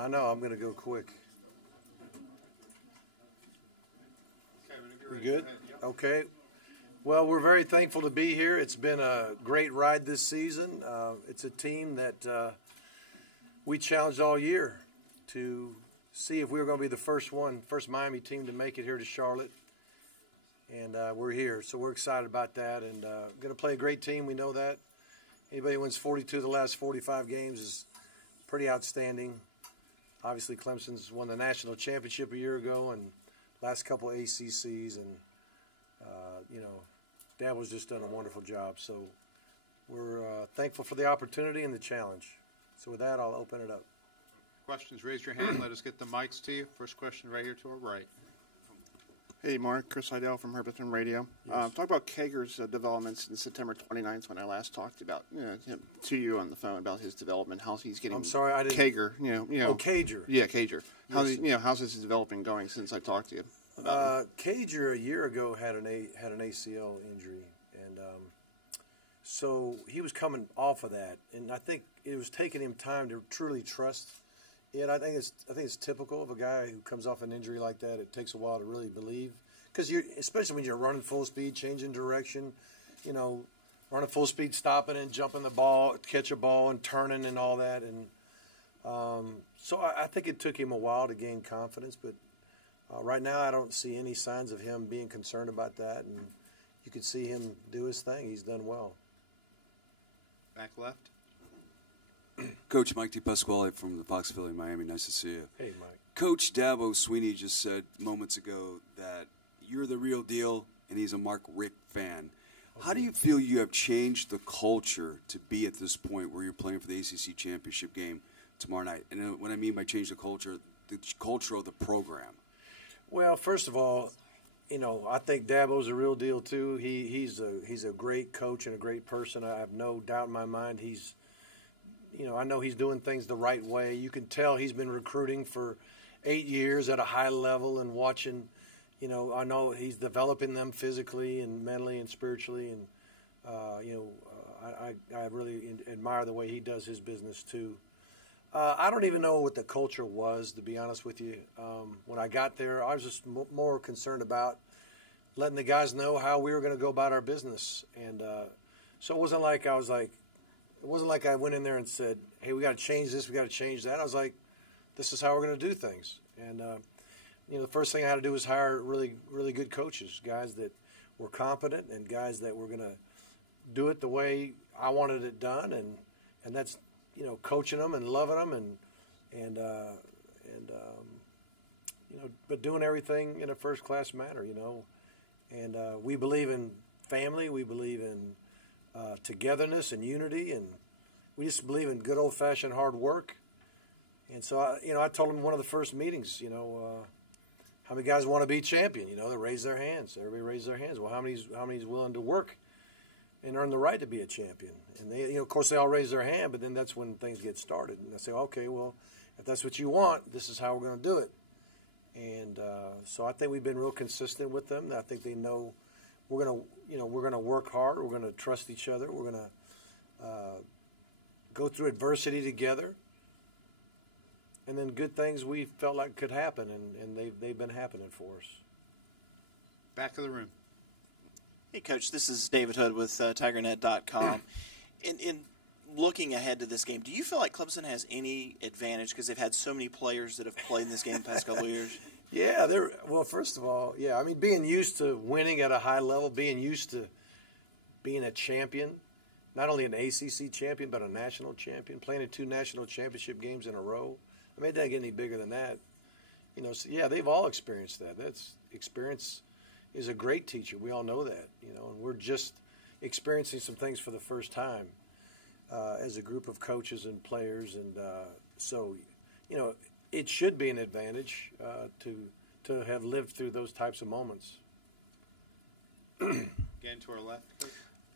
I know. I'm going to go quick. We good? Okay. Well, we're very thankful to be here. It's been a great ride this season. It's a team that we challenged all year to see if we were going to be the first Miami team to make it here to Charlotte. And we're here, so we're excited about that. And going to play a great team. We know that. Anybody who wins 42 of the last 45 games is pretty outstanding. Obviously, Clemson's won the national championship a year ago and last couple ACCs. And, Dabo's just done a wonderful job. So we're thankful for the opportunity and the challenge. So with that, I'll open it up. Questions, raise your hand. Let us get the mics to you. First question right here to our right. Hey, Mark. Chris Heidel from Herberton Radio. Yes. Talk about Kager's developments in September 29th when I last talked about him to you on the phone about his development, how he's getting. I'm sorry, I didn't. Kager, Oh, Cager. Yeah, Kager. Yes. How's his development going since I talked to you? Cager a year ago had an ACL injury, and so he was coming off of that, and I think it was taking him time to truly trust it. I think it's typical of a guy who comes off an injury like that. It takes a while to really believe, because especially when you're running full speed, changing direction, running full speed, stopping and jumping the ball, catch a ball and turning and all that, and so I think it took him a while to gain confidence, but. Right now, I don't see any signs of him being concerned about that, and you can see him do his thing. He's done well. Back left. Coach Mike DePasquale from the Fox Philly, Miami. Nice to see you. Hey, Mike. Coach Dabo Swinney just said moments ago that you're the real deal, and he's a Mark Richt fan. Okay. How do you feel you have changed the culture to be at this point where you're playing for the ACC championship game tomorrow night? And what I mean by change the culture of the program. Well, first of all, I think Dabo's a real deal too. He's a great coach and a great person. I have no doubt in my mind I know he's doing things the right way. You can tell he's been recruiting for 8 years at a high level and watching. I know he's developing them physically and mentally and spiritually, and I really admire the way he does his business too. I don't even know what the culture was, to be honest with you. When I got there, I was just more concerned about letting the guys know how we were going to go about our business. And so it wasn't like I went in there and said, hey, we got to change this, we got to change that. I was like, this is how we're going to do things. And, the first thing I had to do was hire really, really good coaches, guys that were competent and guys that were going to do it the way I wanted it done. And that's, coaching them and loving them but doing everything in a first-class manner, And we believe in family. We believe in togetherness and unity, and we just believe in good old-fashioned hard work. And so, I told them in one of the first meetings, how many guys want to be champion? They raise their hands. Everybody raised their hands. Well, how many's willing to work and earn the right to be a champion? And they, of course, they all raise their hand, but then that's when things get started. And I say, okay, well, if that's what you want, this is how we're going to do it. And so I think we've been real consistent with them. I think they know we're going to work hard. We're going to trust each other. We're going to go through adversity together. And then good things we felt like could happen, and they've been happening for us. Back of the room. Hey, Coach, this is David Hood with TigerNet.com. In looking ahead to this game, do you feel like Clemson has any advantage because they've had so many players that have played in this game the past couple of years? Yeah, well, first of all, yeah, I mean, being used to winning at a high level, being used to being a champion, not only an ACC champion but a national champion, playing in 2 national championship games in a row. I mean, it doesn't get any bigger than that. So, yeah, they've all experienced that. Experience is a great teacher. We all know that, and we're just experiencing some things for the first time as a group of coaches and players. And so, it should be an advantage to have lived through those types of moments. Again, to our left, Coach.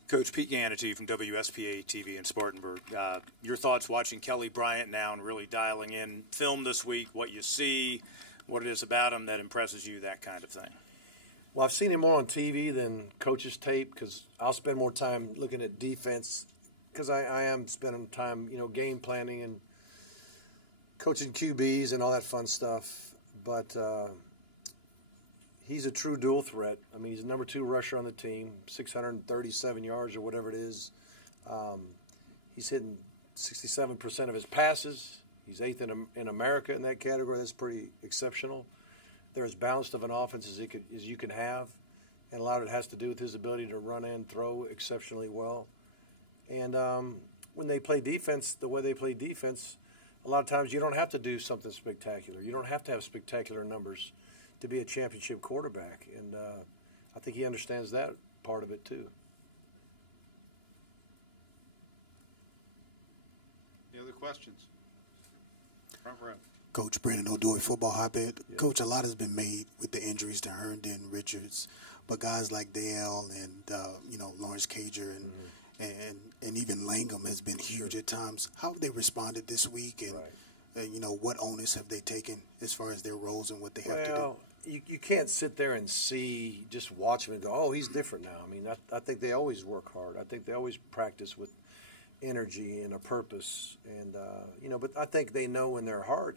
Coach Pete Ganity from WSPA TV in Spartanburg. Your thoughts watching Kelly Bryant now and really dialing in film this week, what you see, what it is about him that impresses you, that kind of thing. Well, I've seen him more on TV than coach's tape because I'll spend more time looking at defense because I am spending time, game planning and coaching QBs and all that fun stuff. But he's a true dual threat. I mean, he's the number 2 rusher on the team, 637 yards or whatever it is. He's hitting 67% of his passes. He's 8th in America in that category. That's pretty exceptional. They're as balanced of an offense as you can have, and a lot of it has to do with his ability to run and throw exceptionally well. And when they play defense, the way they play defense, a lot of times you don't have to do something spectacular. You don't have to have spectacular numbers to be a championship quarterback. And I think he understands that part of it too. Any other questions? Front row. Coach Brandon O'Doy, football hotbed. Yeah. Coach, a lot has been made with the injuries to Herndon, Richards, but guys like Dale and Lawrence Cager and even Langham has been huge at times. How have they responded this week, and what onus have they taken as far as their roles and what they have to do? You can't sit there and just watch him and go, oh, he's different now. I mean, I think they always work hard. I think they always practice with energy and a purpose, and but I think they know in their heart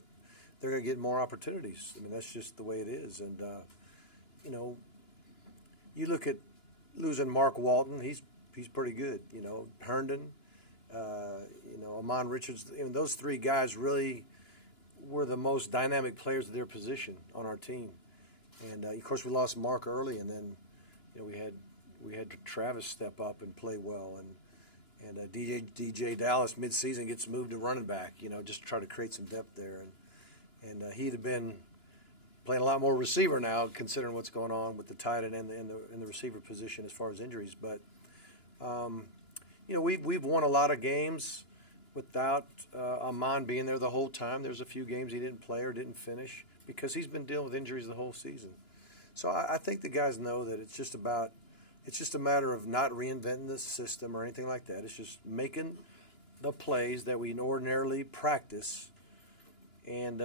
they're going to get more opportunities. I mean, that's just the way it is. And you look at losing Mark Walton, he's pretty good. Herndon, Amon Richards, those 3 guys really were the most dynamic players of their position on our team. And of course, we lost Mark early, and then we had Travis step up and play well, and DJ Dallas midseason gets moved to running back, just to try to create some depth there, and he'd have been playing a lot more receiver now, considering what's going on with the tight end and the receiver position as far as injuries. But we've won a lot of games without Amon being there the whole time. There's a few games he didn't play or didn't finish because he's been dealing with injuries the whole season. So I think the guys know that it's just a matter of not reinventing the system or anything like that. It's just making the plays that we ordinarily practice, and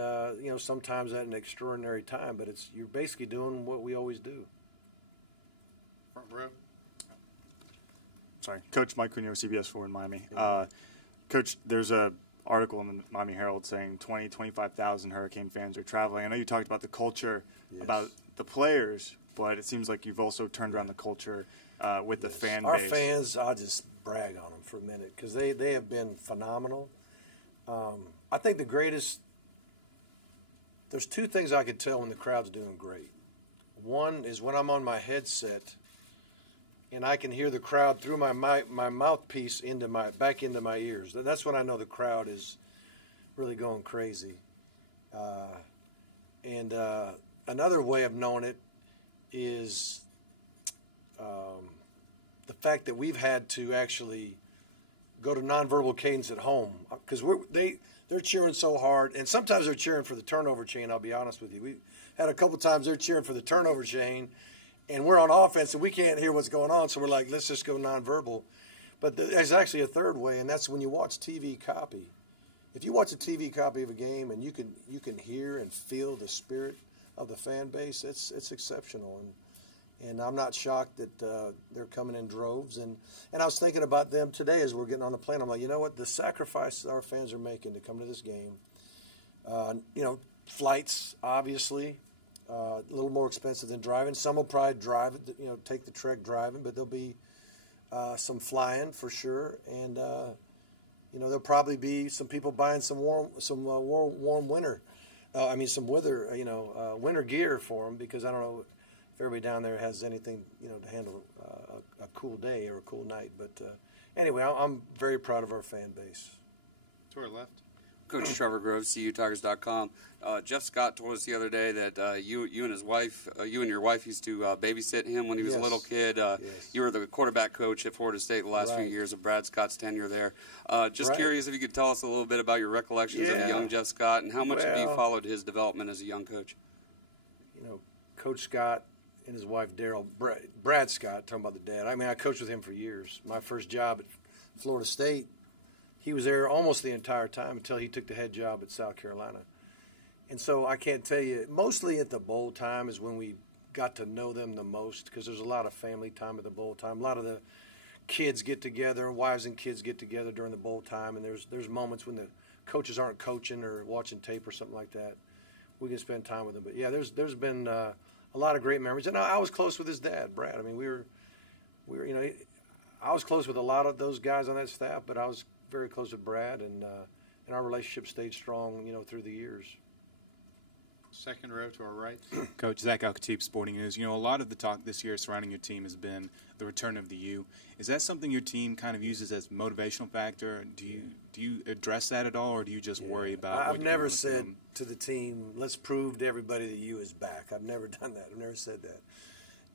sometimes at an extraordinary time. But you're basically doing what we always do. Front row. Sorry, Coach Mike Cunha, CBS 4 in Miami. Coach, there's a article in the Miami Herald saying 25,000 Hurricane fans are traveling. I know you talked about the culture, about the players, but it seems like you've also turned around the culture with the fan base. Our fans, I'll just brag on them for a minute because they have been phenomenal. I think there's 2 things I could tell when the crowd's doing great. One is when I'm on my headset and I can hear the crowd through my mouthpiece back into my ears. That's when I know the crowd is really going crazy. And another way of knowing it is the fact that we've had to actually go to nonverbal cadence at home because they're cheering so hard, and sometimes they're cheering for the turnover chain. I'll be honest with you. We had a couple times they're cheering for the turnover chain, and we're on offense and we can't hear what's going on, so we're like, let's just go nonverbal. But there's actually a third way, and that's when you watch TV copy. If you watch a TV copy of a game and you can hear and feel the spirit of the fan base, it's exceptional. And I'm not shocked that they're coming in droves. And I was thinking about them today as we're getting on the plane. I'm like, you know what? The sacrifices our fans are making to come to this game. Flights, obviously, a little more expensive than driving. Some will probably drive it, take the trek driving, but there'll be some flying for sure. And, there'll probably be some people buying some warm winter. Some winter gear for them because I don't know if everybody down there has anything, to handle a cool day or a cool night. But anyway, I'm very proud of our fan base. To our left. Coach Trevor Groves, CUTigers.com. Jeff Scott told us the other day that you and his wife, you and your wife used to babysit him when he was a little kid. You were the quarterback coach at Florida State the last few years of Brad Scott's tenure there. Just curious if you could tell us a little bit about your recollections of the young Jeff Scott and how much have you followed his development as a young coach? Coach Scott and his wife Daryl, Brad Scott, talking about the dad. I coached with him for years. My first job at Florida State, he was there almost the entire time until he took the head job at South Carolina. And so I can't tell you, mostly at the bowl time is when we got to know them the most because there's a lot of family time at the bowl time. A lot of the kids get together, wives and kids get together during the bowl time, and there's moments when the coaches aren't coaching or watching tape or something like that, we can spend time with them. But yeah, there's been a lot of great memories, and I was close with his dad, Brad. I mean, we were I was close with a lot of those guys on that staff, but I was very close with Brad, and our relationship stayed strong, through the years. Second row to our right. Coach Zach Al-Khatib, Sporting News. A lot of the talk this year surrounding your team has been the return of the U. Is that something your team kind of uses as a motivational factor? Do you address that at all, or do you just worry about? I've never said to the team, "Let's prove to everybody that U is back." I've never done that. I've never said that.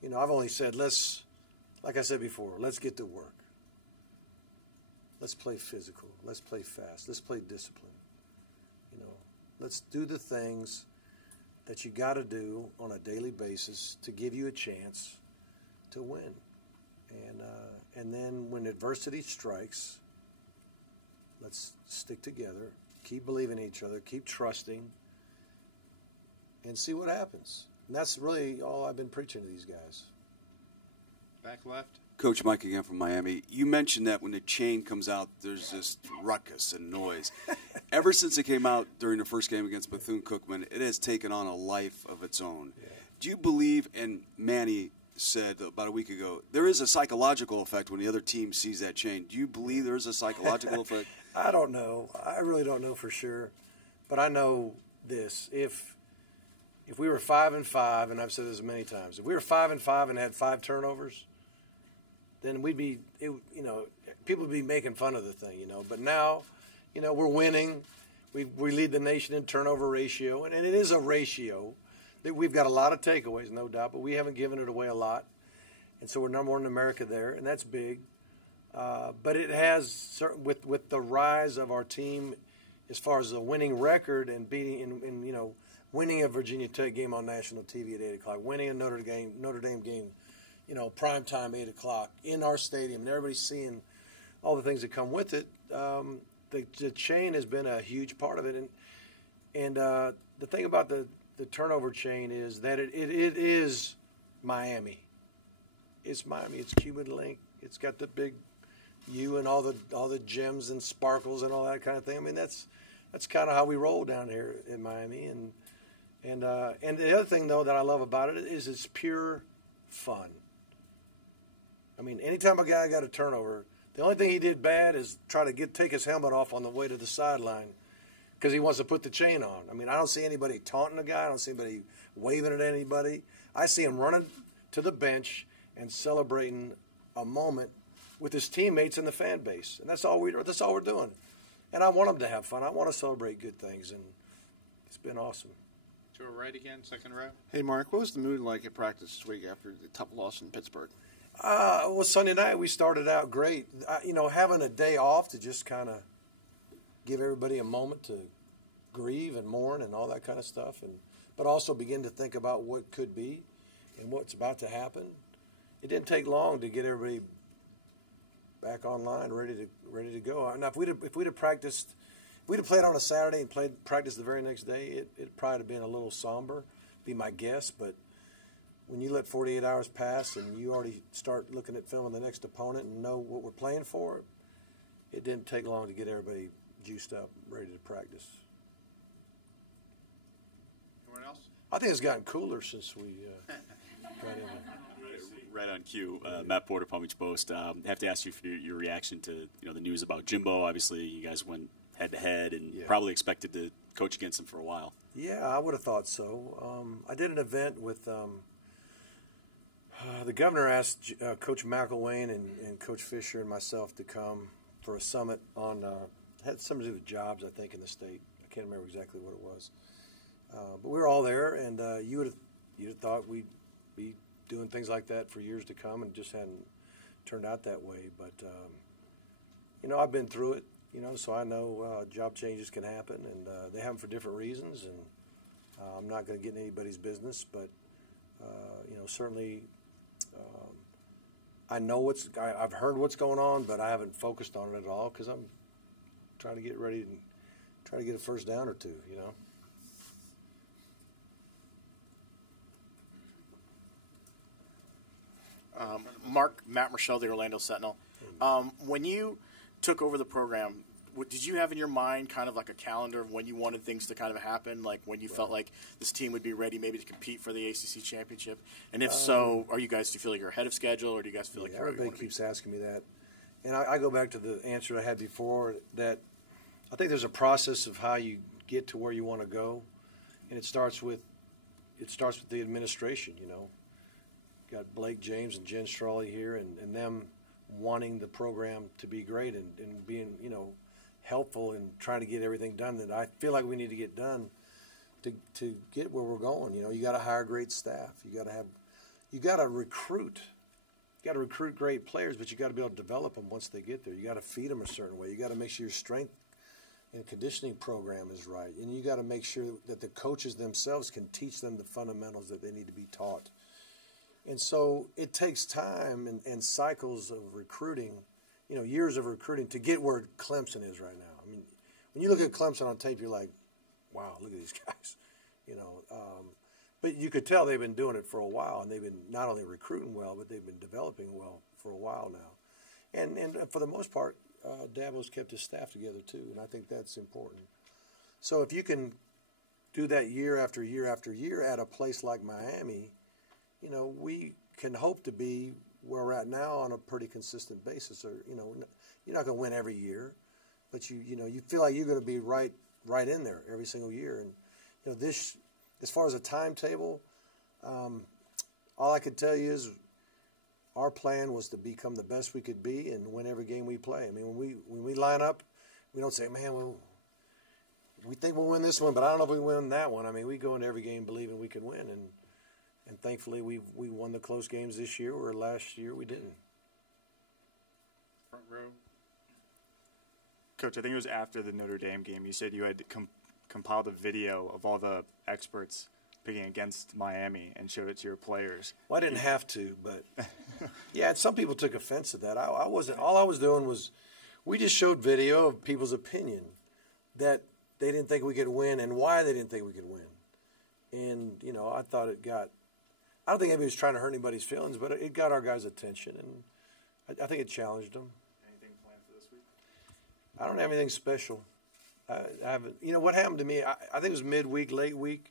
I've only said, like I said before, let's get to work. Let's play physical. Let's play fast. Let's play discipline. Let's do the things that you got to do on a daily basis to give you a chance to win. And then when adversity strikes, let's stick together, keep believing in each other, keep trusting, and see what happens. And that's really all I've been preaching to these guys. Back left. Coach Mike again from Miami. You mentioned that when the chain comes out, there's just ruckus and noise. Ever since it came out during the first game against Bethune-Cookman, it has taken on a life of its own. Yeah. Do you believe, and Manny said about a week ago, there is a psychological effect when the other team sees that chain. Do you believe there is a psychological effect? I don't know. I really don't know for sure. But I know this. If we were 5-5, and I've said this many times, if we were 5-5 and had 5 turnovers, then we'd be, people would be making fun of the thing, But now, we're winning. We lead the nation in turnover ratio, and it is a ratio. We've got a lot of takeaways, no doubt, but we haven't given it away a lot. And so we're number one in America there, and that's big. But it has, with the rise of our team as far as the winning record and winning a Virginia Tech game on national TV at 8 o'clock, winning a Notre Dame game, prime time, 8 o'clock, in our stadium, and everybody's seeing all the things that come with it. The chain has been a huge part of it. And the thing about the turnover chain is that it is Miami. It's Miami. It's Cuban Link. It's got the big U and all the gems and sparkles and all that kind of thing. I mean, that's kind of how we roll down here in Miami. And the other thing, though, that I love about it is it's pure fun. I mean, anytime a guy got a turnover, the only thing he did bad is try to take his helmet off on the way to the sideline because he wants to put the chain on. I mean, I don't see anybody taunting the guy. I don't see anybody waving at anybody. I see him running to the bench and celebrating a moment with his teammates and the fan base. And that's all we're doing. And I want them to have fun. I want to celebrate good things, and it's been awesome. To our right again, second row. Hey, Mark, what was the mood like at practice this week after the tough loss in Pittsburgh? Well, Sunday night we started out great. Having a day off to just kind of give everybody a moment to grieve and mourn and all that kind of stuff, but also begin to think about what could be and what's about to happen. It didn't take long to get everybody back online, ready to go. Now, if we'd have practiced, if we'd have played on a Saturday and practiced the very next day, it'd probably have been a little somber, be my guess. But when you let 48 hours pass and you already start looking at film of the next opponent and know what we're playing for, it didn't take long to get everybody juiced up, ready to practice. Anyone else? I think it's gotten cooler since we got in there. Right on cue, Matt Porter, Palm Beach Post. I have to ask you for your reaction to the news about Jimbo. Obviously, you guys went head-to-head and probably expected to coach against him for a while. Yeah, I would have thought so. I did an event with the governor asked Coach McElwain and Coach Fisher and myself to come for a summit on had something to do with jobs, I think, in the state. I can't remember exactly what it was. But we were all there, and you'd have thought we'd be doing things like that for years to come, and it just hadn't turned out that way. But, I've been through it, so I know job changes can happen, and they happen for different reasons, and I'm not going to get in anybody's business, but, certainly I know I've heard what's going on, but I haven't focused on it at all because I'm trying to get ready and try to get a first down or two, Matt Marshall, the Orlando Sentinel. When you took over the program, did you have in your mind kind of like a calendar of when you wanted things to kind of happen, like when you felt like this team would be ready maybe to compete for the ACC championship? And if so, do you feel like you're ahead of schedule, or do you guys feel like you're everybody keeps asking me that. And I go back to the answer I had before, that I think there's a process of how you get to where you want to go, and it starts with the administration. Got Blake James and Jen Strawley here, and them wanting the program to be great and being helpful and trying to get everything done that I feel like we need to get done to get where we're going. You got to hire great staff. You got to recruit. You got to recruit great players, but you got to be able to develop them once they get there. You got to feed them a certain way. You got to make sure your strength and conditioning program is right, and you got to make sure that the coaches themselves can teach them the fundamentals that they need to be taught. And so it takes time and cycles of recruiting, years of recruiting to get where Clemson is right now. I mean, when you look at Clemson on tape, you're like, wow, look at these guys, But you could tell they've been doing it for a while, and they've been not only recruiting well, but they've been developing well for a while now. And for the most part, Dabo's kept his staff together too, and I think that's important. So if you can do that year after year after year at a place like Miami, we can hope to be where we're at now on a pretty consistent basis. Or you're not going to win every year, but you feel like you're going to be right in there every single year. And this, as far as a timetable, all I could tell you is our plan was to become the best we could be and win every game we play. I mean, when we line up, we don't say, man, we think we'll win this one, but I don't know if we win that one. I mean, we go into every game believing we can win, and thankfully we won the close games this year, where last year we didn't. Front row. Coach, I think it was after the Notre Dame game, you said you had compiled a video of all the experts picking against Miami and showed it to your players. Well, I didn't have to, but yeah, some people took offense to that. I wasn't. All I was doing was we just showed video of people's opinion that they didn't think we could win and why they didn't think we could win. And, I thought I don't think anybody was trying to hurt anybody's feelings, but it got our guys' attention, and I think it challenged them. Anything planned for this week? I don't have anything special. I haven't. What happened to me, I think it was midweek, late week.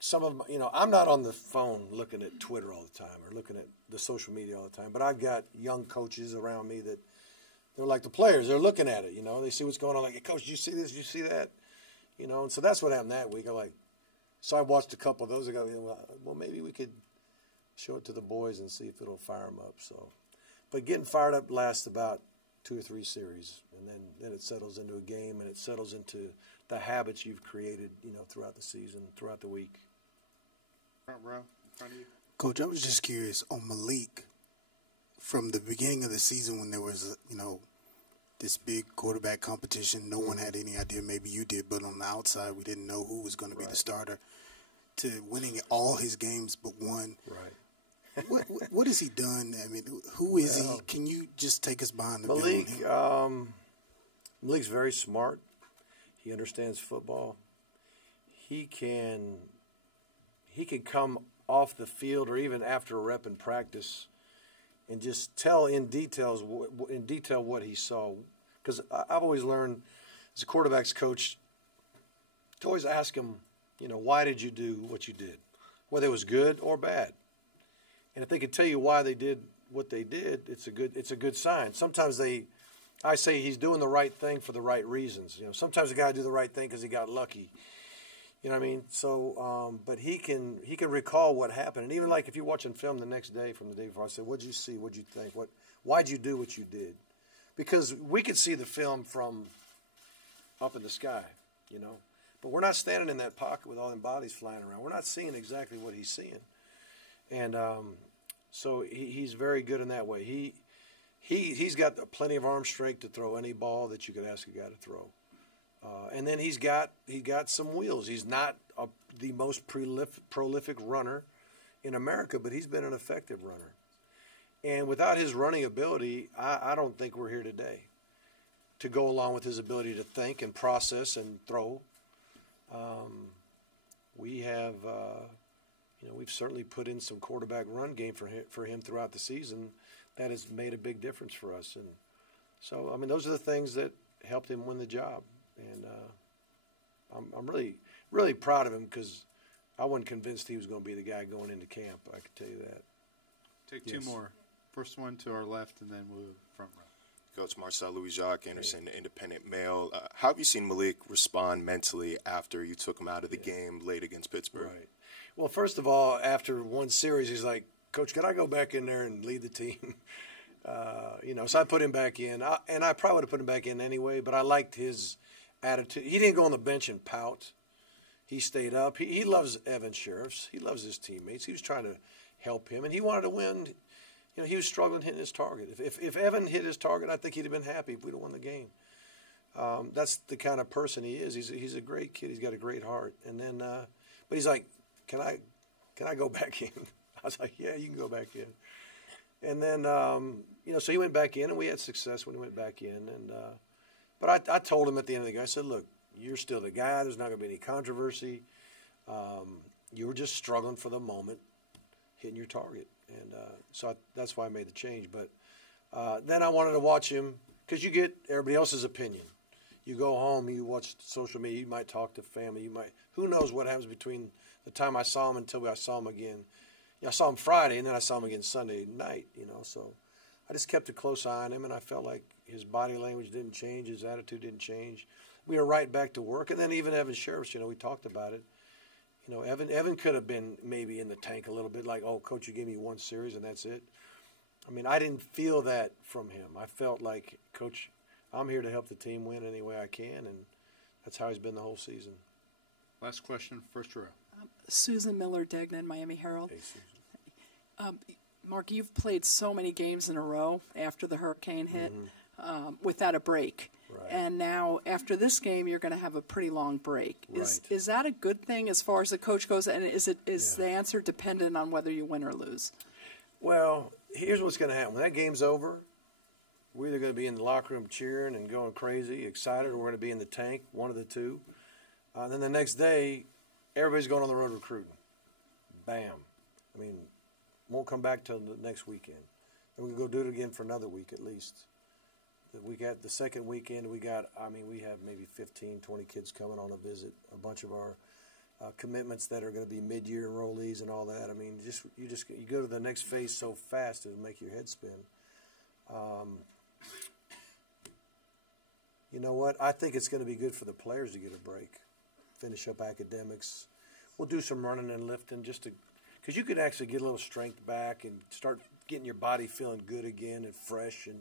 Some of them, I'm not on the phone looking at Twitter all the time or looking at the social media all the time, but I've got young coaches around me that they're like the players. They're looking at it, They see what's going on. Like, hey, Coach, did you see this? Did you see that? And so that's what happened that week. So I watched a couple of those. I go, well, maybe we could show it to the boys and see if it'll fire them up. So, but getting fired up lasts about 2 or 3 series, and then it settles into a game, and it settles into the habits you've created, throughout the season, throughout the week. Front row, in front of you. Coach, I was just curious on Malik. From the beginning of the season, when there was, this big quarterback competition, no one had any idea. Maybe you did, but on the outside, we didn't know who was going to be the starter. To winning all his games but one. Right. What has he done? I mean, who is he? Can you just take us behind the Malik? Malik's very smart. He understands football. He can come off the field or even after a rep in practice and just tell in detail what he saw. Because I've always learned as a quarterback's coach to always ask him, why did you do what you did, whether it was good or bad. And if they could tell you why they did what they did, it's a good sign. Sometimes I say he's doing the right thing for the right reasons. Sometimes a guy do the right thing because he got lucky. You know what I mean? So, but he can recall what happened, and even like if you're watching film the next day from the day before, I said, "What'd you see? What'd you think? Why'd you do what you did?" Because we could see the film from up in the sky, but we're not standing in that pocket with all them bodies flying around. We're not seeing exactly what he's seeing, and so he's very good in that way. He's got plenty of arm strength to throw any ball that you could ask a guy to throw. And then he got some wheels. He's not the most prolific runner in America, but he's been an effective runner. And without his running ability, I don't think we're here today. To go along with his ability to think and process and throw, we have, we've certainly put in some quarterback run game for him throughout the season. That has made a big difference for us. And so, I mean, those are the things that helped him win the job. And I'm really, really proud of him because I wasn't convinced he was going to be the guy going into camp. I can tell you that. Take two more. First one to our left, and then we'll front row. Coach Marcel Louis-Jacques Anderson, the Independent Mail. How have you seen Malik respond mentally after you took him out of the game late against Pittsburgh? Right. Well, first of all, after one series, he's like, Coach, can I go back in there and lead the team? So I put him back in. And I probably would have put him back in anyway, but I liked his attitude. He didn't go on the bench and pout. He stayed up. He loves Evan Sheriffs. He loves his teammates. He was trying to help him, and he wanted to win. He was struggling hitting his target. If Evan hit his target, I think he'd have been happy if we'd have won the game. That's the kind of person he is. He's a great kid. He's got a great heart. And then, but he's like, can I go back in? I was like, yeah, you can go back in. And then, so he went back in, and we had success when he went back in. And but I told him at the end of the game, I said, look, you're still the guy. There's not going to be any controversy. You were just struggling for the moment, hitting your target. And so that's why I made the change. But then I wanted to watch him because you get everybody else's opinion. You go home, you watch social media, you might talk to family, who knows what happens between the time I saw him until I saw him again. I saw him Friday, and then I saw him again Sunday night, So I just kept a close eye on him, and I felt like his body language didn't change, his attitude didn't change. We were right back to work. And then even Evan Sheriffs, we talked about it. Evan could have been maybe in the tank a little bit, like, oh, Coach, you gave me one series and that's it. I mean, I didn't feel that from him. I felt like, Coach, I'm here to help the team win any way I can, and that's how he's been the whole season. Last question, first row. Susan Miller-Degnan, Miami Herald. Hey, Susan. Mark, you've played so many games in a row after the hurricane hit without a break. Right. And now, after this game, you're going to have a pretty long break. Right. Is that a good thing as far as the coach goes? And is the answer dependent on whether you win or lose? Well, here's what's going to happen. When that game's over, we're either going to be in the locker room cheering and going crazy, excited, or we're going to be in the tank, one of the two. Then the next day, everybody's going on the road recruiting. Bam. I mean, won't come back till the next weekend. Then we can go do it again for another week at least. The second weekend, we have maybe 15, 20 kids coming on a visit, a bunch of our commitments that are going to be mid-year enrollees and all that. I mean, you go to the next phase so fast it'll make your head spin. You know what? I think it's going to be good for the players to get a break, finish up academics. We'll do some running and lifting because you could actually get a little strength back and start getting your body feeling good again and fresh and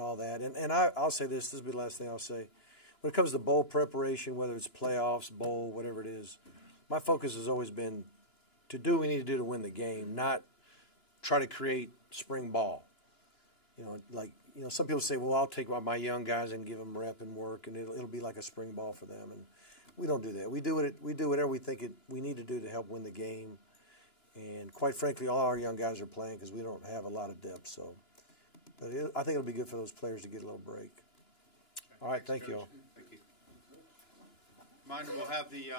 all that. And I'll say this will be the last thing I'll say. When it comes to bowl preparation, whether it's playoffs, bowl, whatever it is, my focus has always been to do what we need to do to win the game, not try to create spring ball. Some people say, well, I'll take my young guys and give them rep and work, and it'll be like a spring ball for them. And we don't do that. We do whatever we think we need to do to help win the game. And quite frankly, all our young guys are playing because we don't have a lot of depth. So, but I think it'll be good for those players to get a little break. All right, thank you all. Thank you. Reminder, we'll have the